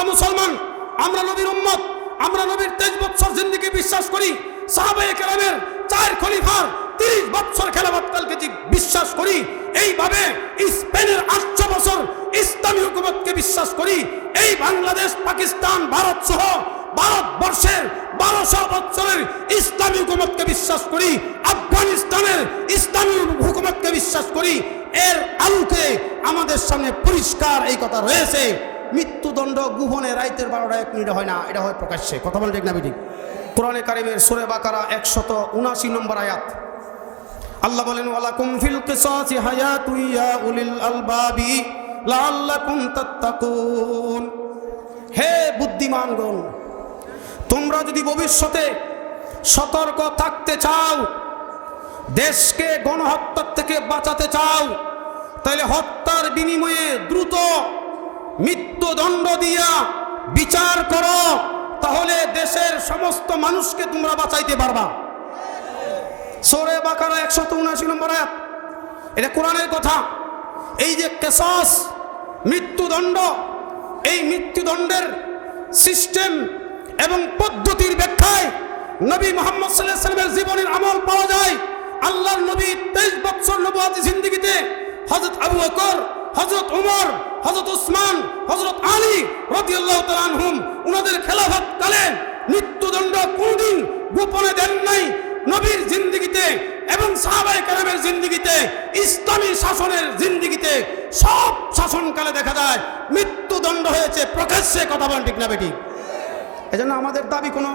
আমরা মুসলমান, আমরা নবীর উম্মত, আমরা নবীর 23 বছর জিন্দেগি বিশ্বাস করি, সাহাবায়ে কেরামের 4 খলিফার 30 বছর খেলাফতকালকে বিশ্বাস করি। এইভাবে স্পেনের 800 বছর ইসলামী হুকুমতকে বিশ্বাস করি। এই বাংলাদেশ, পাকিস্তান, ভারত সহ ভারতবর্ষের 1200 বছরের ইসলামী হুকুমতকে বিশ্বাস করি। আফগানিস্তানের ইসলামী হুকুমতকে বিশ্বাস করি। এর আলোকে আমাদের সামনে পরিষ্কার এই কথা রয়েছে, মৃত্যুদণ্ড গোপনে রাইতের 12টা 1 মিনিট হয় না, এটা হয় প্রকাশ্যে। কথা বলেন ঠিক না বেঠিক? কোরআনে কারিমের সূরা বাকারা 179 নম্বর আয়াত, আল্লাহ বলেন, ওয়ালাকুম ফিল কিসাসি হায়াতুন ইয়া উলিল আলবাবি লাআল্লাকুম তাত্তাকুন। হে বুদ্ধিমানগণ, তোমরা যদি ভবিষ্যতে সতর্ক থাকতে চাও, দেশকে গণহত্যার থেকে বাঁচাতে চাও, তাহলে হত্যার বিনিময়ে দ্রুত মৃত্যুদণ্ড দিয়া বিচার করো, তাহলে দেশের সমস্ত মানুষকে তোমরা বাঁচাইতে পারবা। সূরা বাকারা 179 নম্বর আয়াত, এটা কোরআনের কথা। এই যে কিসাস, মৃত্যুদণ্ড, এই মৃত্যুদণ্ডের সিস্টেম এবং পদ্ধতির ব্যাখ্যায় নবী মুহাম্মদ সাল্লাল্লাহু আলাইহি ওয়াসাল্লামের জীবনের আমল পাওয়া যায়। আল্লাহর নবী 23 বছর নবুয়তি জিন্দেগিতে হযরত আবু বকর, হযরত ওমর, হযরত উসমান, হযরত আলী রাদিয়াল্লাহু তাআলা আনহুম, ওনাদের খেলাফত কালে মৃত্যুদণ্ড কোনদিন গোপনে দেন নাই। নবীর জিন্দেগিতে এবং সাহাবায়ে কেরামের জিন্দেগিতে, ইসলামী শাসনের জিন্দেগিতে সব শাসনকালে দেখা যায় মৃত্যুদণ্ড হয়েছে প্রকাশ্যে। কথা বলেন ঠিক না বেঠিক? এজন্য আমাদের দাবি কোনো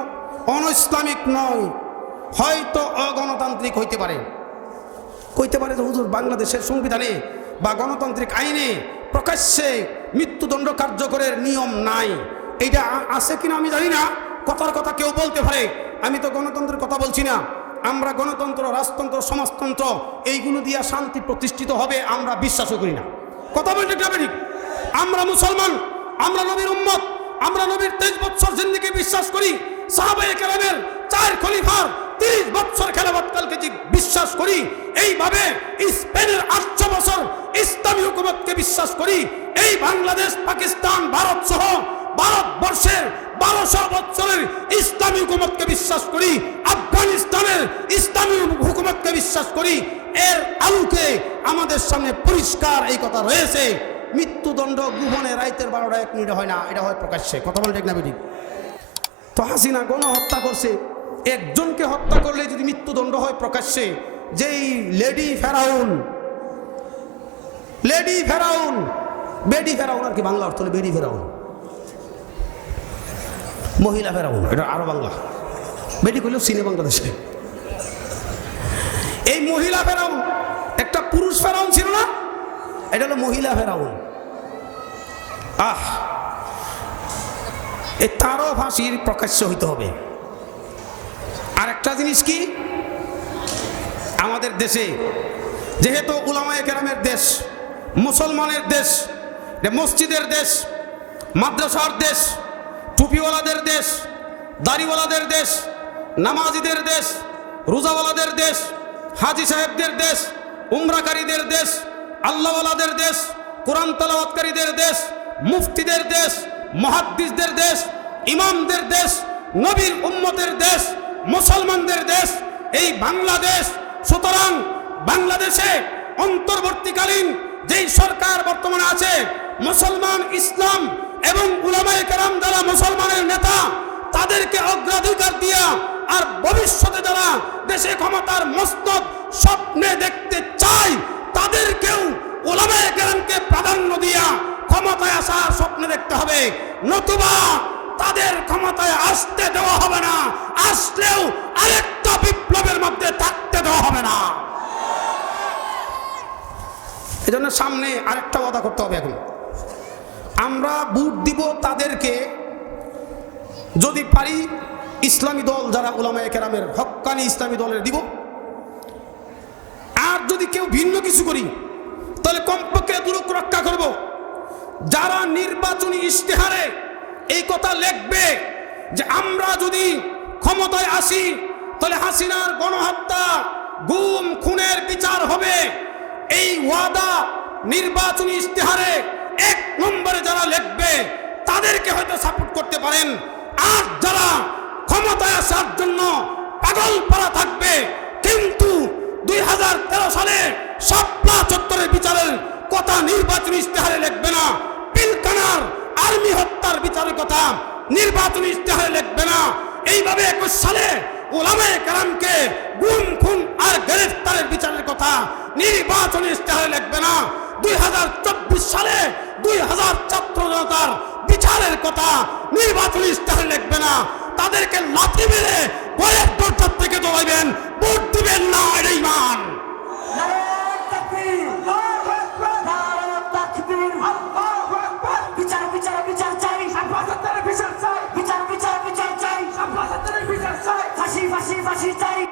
অনইসলামিক নয়, হয়তো অগণতান্ত্রিক হইতে পারে, কইতে পারে যে হুজুর বাংলাদেশের সংবিধানে বা গণতান্ত্রিক আইনে প্রকাশ্যে মৃত্যুদণ্ড কার্যকরের নিয়ম নাই। এইটা আছে কিনা আমি জানি না, কথার কথা কেউ বলতে পারে। আমি তো গণতন্ত্রের কথা বলছি না। আমরা গণতন্ত্র, রাজতন্ত্র, সমাজতন্ত্র এইগুলো দিয়ে শান্তি প্রতিষ্ঠিত হবে আমরা বিশ্বাসও করি না। কথা বলতে ঠিক? আমরা মুসলমান, আমরা নবীর উম্মত, আমরা নবীর 23 বছর জিন্দেগি বিশ্বাস করি, সাহাবায়ে কেরামের 4 খলিফার 30 বছর খেলাফতকালকে বিশ্বাস করি। এইভাবে স্পেনের 800 বছর ইসলামী হুকুমতকে বিশ্বাস করি। এই বাংলাদেশ, পাকিস্তান, ভারত সহ ভারতবর্ষের 1200 বছরের ইসলামী হুকুমতকে বিশ্বাস করি। আফগানিস্তানের ইসলামী হুকুমতকে বিশ্বাস করি। এর আলোকে আমাদের সামনে পরিষ্কার এই কথা রয়েছে, মৃত্যুদণ্ড গোপনে রাইতের 12টা 1 মিনিট হয় না, এটা হয় প্রকাশ্যে। কথা বলেন ঠিক না বেঠিক? তো হাসিনা গণহত্যা করছে, একজনকে হত্যা করলে যদি মৃত্যুদণ্ড হয় প্রকাশ্যে, যেই লেডি ফেরাউন, বেডি ফেরাউন আর কি বাংলা অর্থ হলো বেডি ফেরাউন, মহিলা ফেরাউন, এটা আরো বাংলা। বেডি করলেও চীনে বাংলাদেশে। এই মহিলা ফেরাউন, একটা পুরুষ ফেরাউন ছিল না, এটা হলো মহিলা ফেরাউন। তারও ফাঁসির প্রকাশ্য হইতে হবে। আর একটা জিনিস কি, আমাদের দেশে যেহেতু উলামায়ে কেরামের দেশ, মুসলমানের দেশ, মসজিদের দেশ, মাদ্রাসার দেশ, টুপিওয়ালাদের দেশ, দাড়িওয়ালাদের দেশ, নামাজিদের দেশ, রোজাওয়ালাদের দেশ, হাজি সাহেবদের দেশ, উমরাকারীদের দেশ, আল্লাহওয়ালাদের দেশ, কোরআন তেলাওয়াতকারীদের দেশ, মুফতিদের দেশ, মুহাদ্দিসদের দেশ, ইমামদের দেশ, নবীর উম্মতের দেশ, মুসলমানদের দেশ এই বাংলাদেশ। সুতরাং বাংলাদেশে অন্তর্বর্তীকালীন যেই সরকার বর্তমানে আছে, মুসলমান, ইসলাম এবং উলামায়ে কেরাম যারা মুসলমানের নেতা, তাদেরকে অগ্রাধিকার দিয়া, আর ভবিষ্যতে যারা দেশে ক্ষমতার মস্তক স্বপ্নে দেখতে চায়, তাদেরকেও উলামায়ে কেরামকে প্রাধান্য দিয়া ক্ষমতায় আসার স্বপ্ন দেখতে হবে, নতুবা তাদের ক্ষমতায় আসতে দেওয়া হবে না, আসলেও আরেকটা বিপ্লবের মধ্যে থাকতে দেওয়া হবে না। এজন্য সামনে আরেকটা ওয়াদা করতে হবে। এখন আমরা ভোট দিব তাদেরকে, যদি পারি ইসলামী দল যারা উলামায়ে কেরামের হক্কানি ইসলামী দলের দিব। আর যদি কেউ ভিন্ন কিছু করি, তাহলে কমপক্ষে দুরূহ রক্ষা করব। যারা নির্বাচনী ইশতেহারে এই কথা লিখবে যে আমরা যদি ক্ষমতায় আসি তাহলে হাসিনার গণহত্যা, গুম, খুনের বিচার হবে, এই ওয়াদা নির্বাচনী ইশতেহারে 1 নম্বরে যারা লিখবে, তাদেরকে হয়তো সাপোর্ট করতে পারেন। আর যারা ক্ষমতায় আসার জন্য পাগল পারা থাকবে, কিন্তু 2013 সালে শাপলা চত্বরের বিচারের কথা নির্বাচনী ইশতেহারে লিখবে না, পিলখানার আর্মি হত্যার বিচারের কথা নির্বাচনী ইশতেহারে লিখবে না। এইভাবে 21 সালে উলামায়ে কেরামকে গুম খুন আর গ্রেফতারের বিচারের কথা নির্বাচনী ইশতেহারে লিখবে না। 2024 সালে 2000 ছাত্র জনতার বিচারের কথা নির্বাচনী ইশতেহারে লিখবে না। তাদেরকে লাথি মেরে ভয়ের দরজা থেকে দৌড়াইবেন, ভোট দিবেন না, এটাই মান।